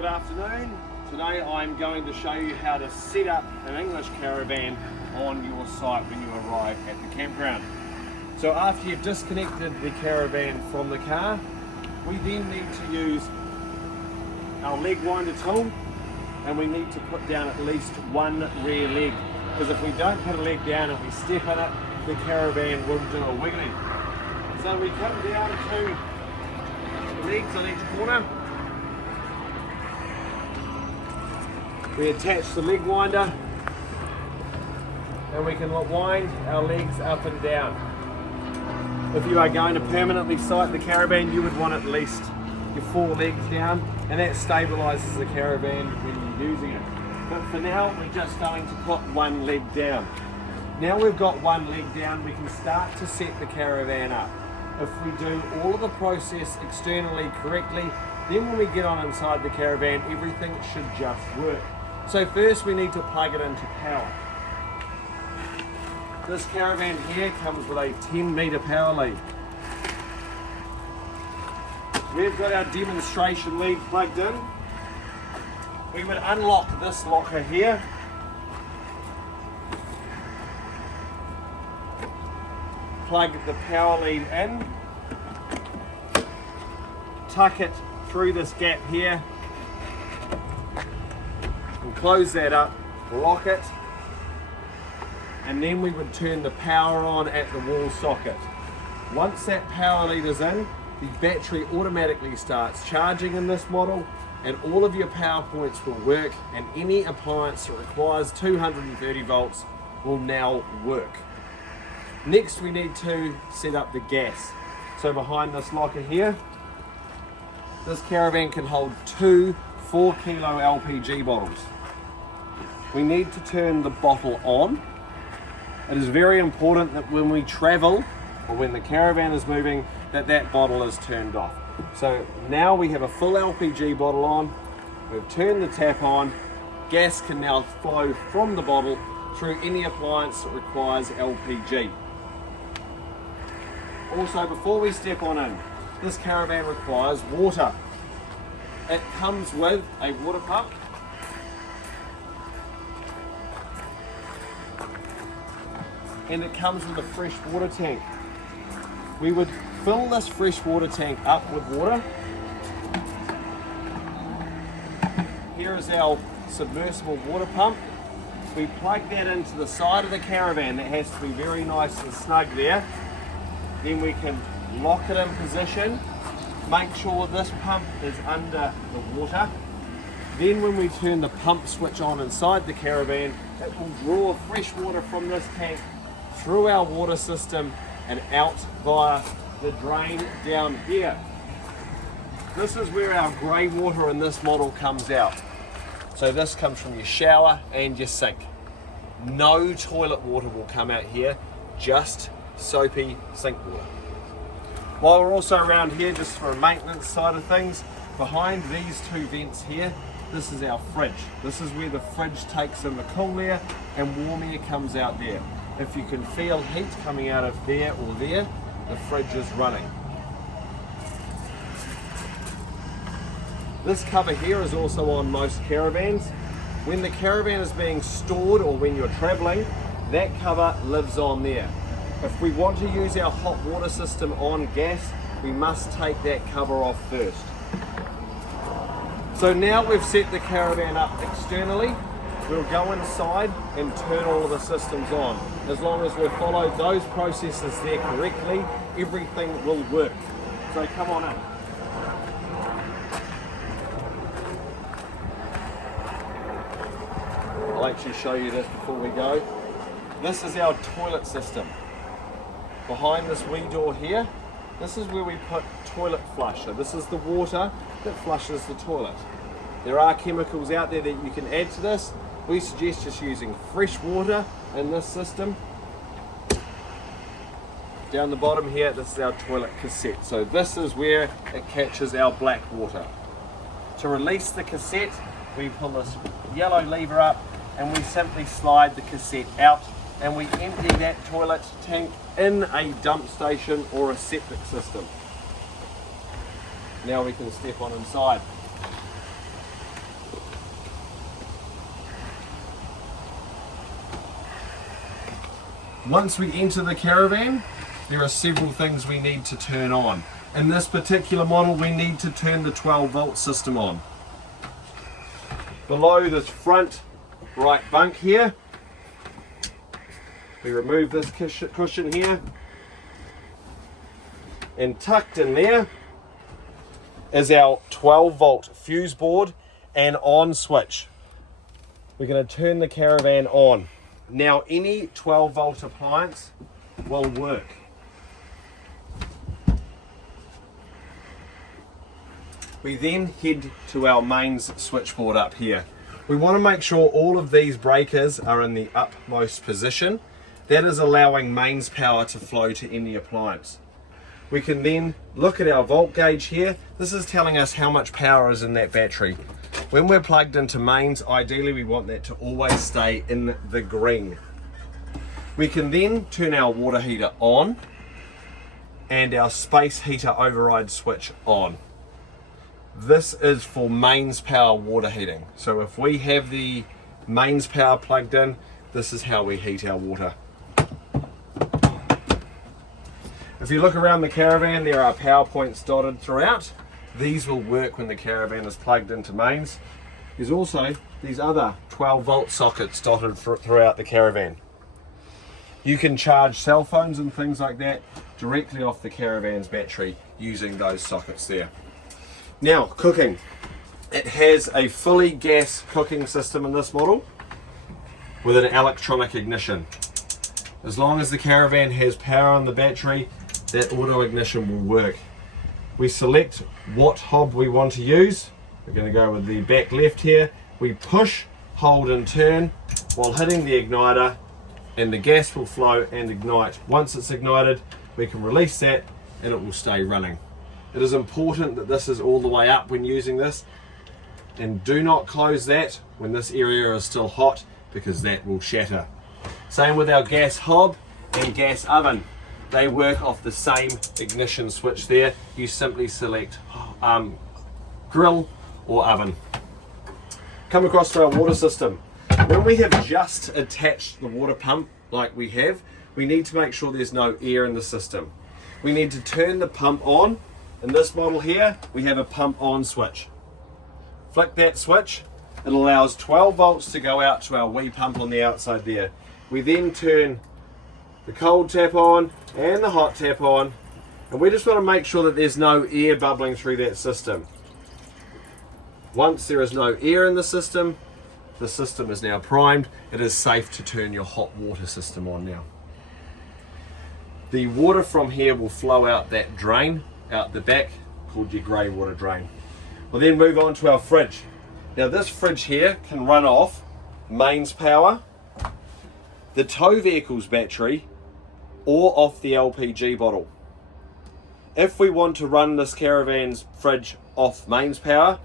Good afternoon. Today I'm going to show you how to set up an English caravan on your site when you arrive at the campground. So after you've disconnected the caravan from the car, we then need to use our leg winder tool, and we need to put down at least one rear leg, because if we don't put a leg down and we step in it, the caravan will do a wiggling. So we come down to legs on each corner. We attach the leg winder and we can wind our legs up and down. If you are going to permanently site the caravan, you would want at least your 4 legs down, and that stabilises the caravan when you're using it. But for now, we're just going to put one leg down. Now we've got one leg down, we can start to set the caravan up. If we do all of the process externally correctly, then when we get on inside the caravan, everything should just work. So first we need to plug it into power. This caravan here comes with a 10-metre power lead. We've got our demonstration lead plugged in. We would unlock this locker here. Plug the power lead in. Tuck it through this gap here. We'll close that up, lock it, and then we would turn the power on at the wall socket. Once that power lead is in, the battery automatically starts charging in this model, and all of your power points will work, and any appliance that requires 230 volts will now work. Next we need to set up the gas. So behind this locker here, this caravan can hold 2 4-kilo LPG bottles. We need to turn the bottle on. It is very important that when we travel, or when the caravan is moving, that bottle is turned off. So now we have a full LPG bottle on, we've turned the tap on, gas can now flow from the bottle through any appliance that requires LPG. Also, before we step on in, this caravan requires water. It comes with a water pump, and it comes with a fresh water tank. We would fill this fresh water tank up with water. Here is our submersible water pump. We plug that into the side of the caravan. That has to be very nice and snug there. Then we can lock it in position. Make sure this pump is under the water. Then when we turn the pump switch on inside the caravan, it will draw fresh water from this tank through our water system and out via the drain down here. This is where our grey water in this model comes out. So this comes from your shower and your sink. No toilet water will come out here, just soapy sink water. While we're also around here, just for a maintenance side of things, behind these 2 vents here, this is our fridge. This is where the fridge takes in the cool air and warm air comes out there. If you can feel heat coming out of there or there, the fridge is running. This cover here is also on most caravans. When the caravan is being stored or when you're traveling, that cover lives on there. If we want to use our hot water system on gas, we must take that cover off first. So now we've set the caravan up externally, we'll go inside and turn all of the systems on. As long as we follow those processes there correctly, everything will work. So come on in. I'll actually show you this before we go. This is our toilet system. Behind this wee door here, this is where we put toilet flush. So this is the water that flushes the toilet. There are chemicals out there that you can add to this. We suggest just using fresh water in this system. Down the bottom here, this is our toilet cassette. So this is where it catches our black water. To release the cassette, we pull this yellow lever up and we simply slide the cassette out, and we empty that toilet tank in a dump station or a septic system. Now we can step on inside. Once we enter the caravan, there are several things we need to turn on. In this particular model, we need to turn the 12-volt system on. Below this front right bunk here, we remove this cushion here, and tucked in there is our 12-volt fuse board and on switch. We're going to turn the caravan on. Now any 12-volt appliance will work. We then head to our mains switchboard up here. We want to make sure all of these breakers are in the upmost position. That is allowing mains power to flow to any appliance. We can then look at our volt gauge here. This is telling us how much power is in that battery. When we're plugged into mains, ideally we want that to always stay in the green. We can then turn our water heater on and our space heater override switch on. This is for mains power water heating. So if we have the mains power plugged in, this is how we heat our water. If you look around the caravan, there are power points dotted throughout. These will work when the caravan is plugged into mains. There's also these other 12-volt sockets dotted throughout the caravan. You can charge cell phones and things like that directly off the caravan's battery using those sockets there. Now, cooking. It has a fully gas cooking system in this model with an electronic ignition. As long as the caravan has power on the battery, that auto ignition will work. We select what hob we want to use. We're going to go with the back left here. We push, hold and turn while hitting the igniter, and the gas will flow and ignite. Once it's ignited, we can release that and it will stay running. It is important that this is all the way up when using this, and do not close that when this area is still hot because that will shatter. Same with our gas hob and gas oven. They work off the same ignition switch there. You simply select grill or oven. Come across to our water system. When we have just attached the water pump like we have, we need to make sure there's no air in the system. We need to turn the pump on. In this model here, we have a pump on switch. Flick that switch. It allows 12 volts to go out to our wee pump on the outside there. We then turn the cold tap on and the hot tap on, and we just want to make sure that there's no air bubbling through that system. Once there is no air in the system is now primed. It is safe to turn your hot water system on now. The water from here will flow out that drain out the back called your grey water drain. We'll then move on to our fridge. Now this fridge here can run off mains power, the tow vehicle's battery, or off the LPG bottle. If we want to run this caravan's fridge off mains power,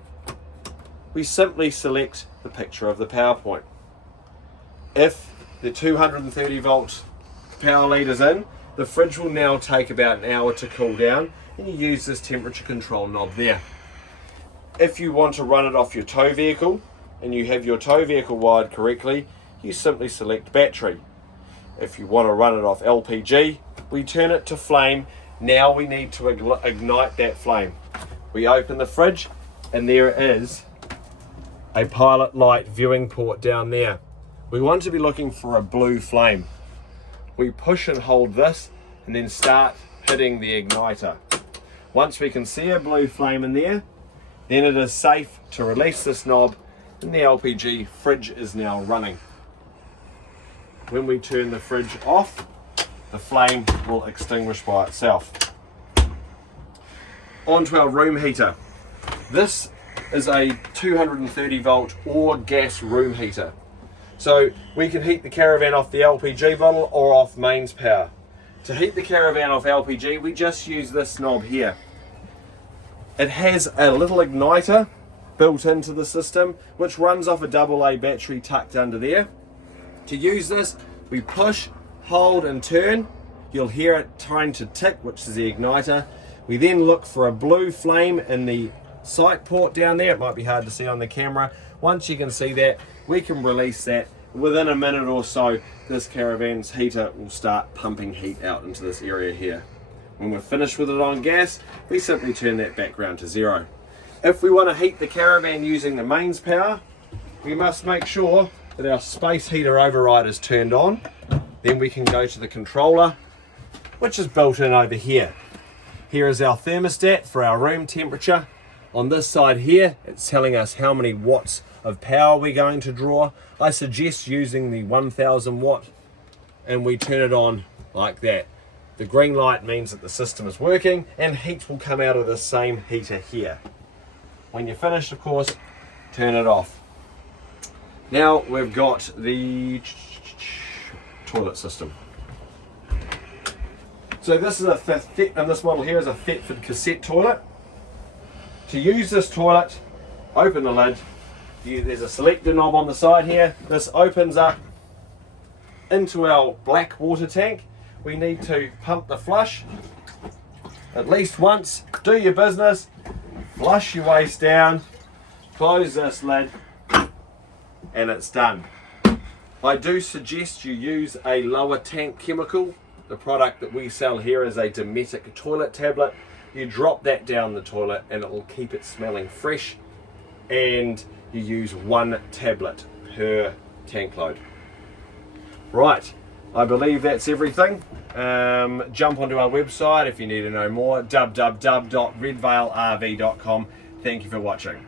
we simply select the picture of the power point. If the 230 volt power lead is in, the fridge will now take about an hour to cool down, and you use this temperature control knob there. If you want to run it off your tow vehicle and you have your tow vehicle wired correctly, you simply select battery. If you want to run it off LPG, we turn it to flame. Now we need to ignite that flame. We open the fridge and there is a pilot light viewing port down there. We want to be looking for a blue flame. We push and hold this and then start hitting the igniter. Once we can see a blue flame in there, then it is safe to release this knob and the LPG fridge is now running. When we turn the fridge off, the flame will extinguish by itself. Onto our room heater. This is a 230 volt or gas room heater. So we can heat the caravan off the LPG bottle or off mains power. To heat the caravan off LPG, we just use this knob here. It has a little igniter built into the system, which runs off a AA battery tucked under there. To use this, we push, hold and turn. You'll hear it trying to tick, which is the igniter. We then look for a blue flame in the sight port down there. It might be hard to see on the camera. Once you can see that, we can release that within a minute or so, this caravan's heater will start pumping heat out into this area here. When we're finished with it on gas, we simply turn that back round to 0. If we want to heat the caravan using the mains power, we must make sure that our space heater override is turned on. Then we can go to the controller, which is built in over here. Here is our thermostat for our room temperature. On this side here, it's telling us how many watts of power we're going to draw. I suggest using the 1000 watt, and we turn it on like that. The green light means that the system is working, and heat will come out of the same heater here. When you're finished, of course, turn it off. Now we've got the toilet system. So this is and this model here is a Thetford cassette toilet. To use this toilet, open the lid. There's a selector knob on the side here. This opens up into our black water tank. We need to pump the flush at least once. Do your business. Flush your waste down. Close this lid, and it's done. I do suggest you use a lower tank chemical. The product that we sell here is a Dometic toilet tablet. You drop that down the toilet and it will keep it smelling fresh, and you use 1 tablet per tank load. Right, I believe that's everything. Jump onto our website if you need to know more, www.redvalerv.com. Thank you for watching.